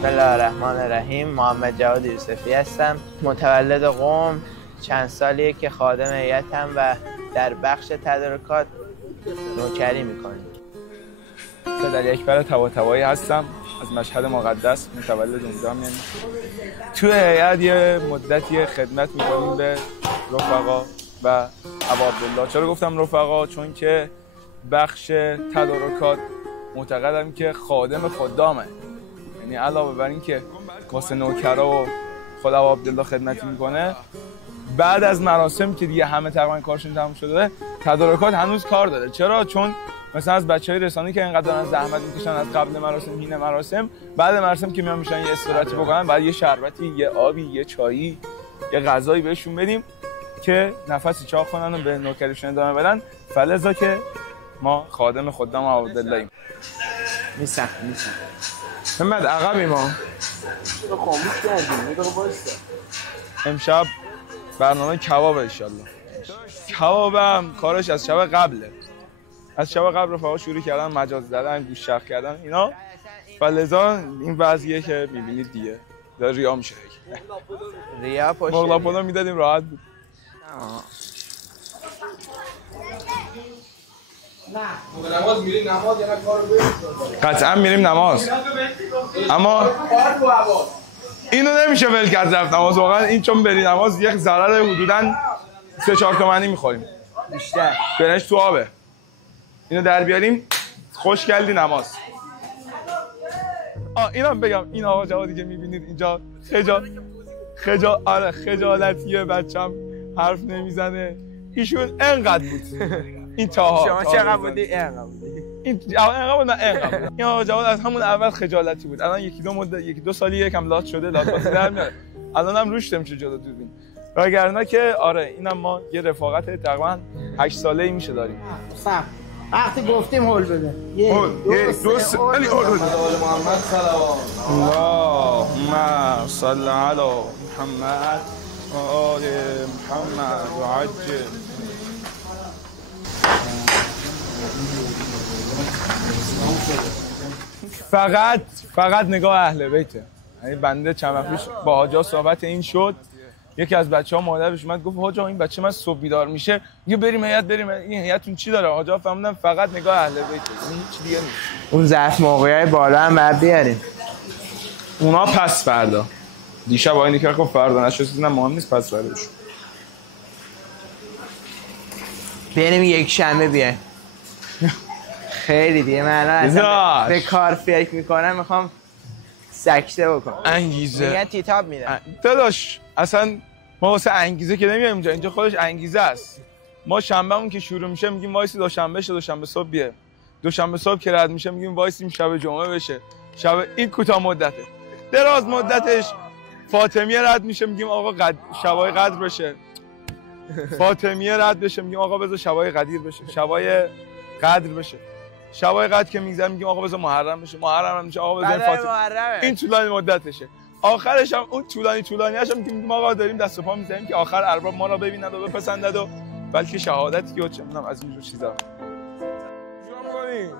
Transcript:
بسم الله الرحمن الرحیم. محمد جواد یوسفی هستم، متولد قم. چند سالیه که خادم هیئتم و در بخش تدارکات نوکری میکنیم. در اکبر طباطبایی هستم، از مشهد مقدس، متولد اونجام. یعنی تو هیئت یه مدتی خدمت میکنیم به رفقا و ابا عبدالله. چرا گفتم رفقا؟ چون که بخش تدارکات معتقدم که خادم خدامه، یعنی علاوه بر این که واسه نوکرا و خود ابا عبدالله خدمتی میکنه، بعد از مراسم که دیگه همه تقریبا کارشون تموم شده، تدارکات هنوز کار داره. چرا؟ چون مثلا از بچهای رسانه‌ای که اینقدر دارن زحمت میکشن از قبل مراسم، هین مراسم، بعد مراسم که میان میشن یه استراحتی بکنن، بعد یه شربتی، یه آبی، یه چایی، یه غذایی بهشون بدیم که نفسی چاق کنن و به نوکریشون ادامه بدن. فلذا که ما خادم خدام ابا عبداللهیم. میسم محمد عقبی ما خاموش کردیم. یه دقیقه وایسا. امشب برنامه کباب ان شاءالله. کبابم کارش از شب قبله. از شب قبل رفقا شروع کردن مجاز زدن، گوش شق کردن اینا. فلذا این وضعیه که می‌بینید دیگه داره ریا میشه. ریا پشت مغلاپونا میدادیم راحت بود. نه نماز میریم، نماز یعنی کارو بریم. قطعا میریم نماز، اما اینو نمیشه ول کرد رفت نماز. واقعا این چون بری نماز یک ضرر حدوداً 3-4 تومانی میخوریم بیشتر. برنج تو آبه. اینو در بیاریم خوش کردی نماز. اینا بگم، این آقا جوادی که میبینید اینجا خجالتیه، بچم حرف نمیزنه. ایشون انقدر بود. این تاها شما چقدر بودی؟ انقدر بودی. انقدر بود. این آقا جواد از همون اول خجالتی بود. الان یکی دو سالی یکم لات شده، لات باسی در میاره. الانم روش میشه جلو دوربین. وگرنه که آره، اینم ما یه رفاقت تقریبا 8 ساله‌ای میشه داریم. وقتی گفتیم هول بده. دو سالی هول بده. محمد صلوات. اللهم صل علی محمد و آل محمد و عجل. فقط نگاه اهل بیته. یعنی بنده چند وقت پیش با حاجا صحبت این شد. یکی از بچه‌ها مادرش اومد گفت حاجا این بچه من صبح بیدار میشه میگه بریم هیئت. این هیئتتون چی داره؟ حاجا فهمیدم فقط نگاه اهل بیته، هیچ دیگه نیست. اون ظرف موقعی بالا هم بعد بیاریم. اونا پس فردا. دیشب آینده که خب فردا نشستن مهم نیست، پس فرداش بریم یک شنبه بیایم. خیلی دیگه من الان به کار فکر میکنم، میخوام سکته بکنم. انگیزه میگن تیتاب میدن. داداش اصلا ما واسه انگیزه که نمیایم اینجا خودش انگیزه است. ما شنبهمون که شروع میشه میگیم وایسی دوشنبه شه، دوشنبه صبح بیه. دوشنبه صبح که رد میشه میگیم وایسیم شب جمعه بشه. شب این کوتاه مدته. دراز مدتش فاطمیه رد میشه میگیم آقا شبای قدر بشه. فاطمیه رد بشه میگیم آقا بذار شبای قدیر بشه. شبای قدر بشه. شبای قدر که میگذره میگیم آقا بذار محرم بشه. محرم هم میشه آقا بذار فاطمه. این طولانی مدتشه. آخرش هم اون طولانیش هم که میگیم آقا داریم دست و پا میزنیم که آخر ارباب ما را ببیند و بپسندد و بلکه شهادتی که چه میدونم از اینجور چیزا. چیکار می‌کنی؟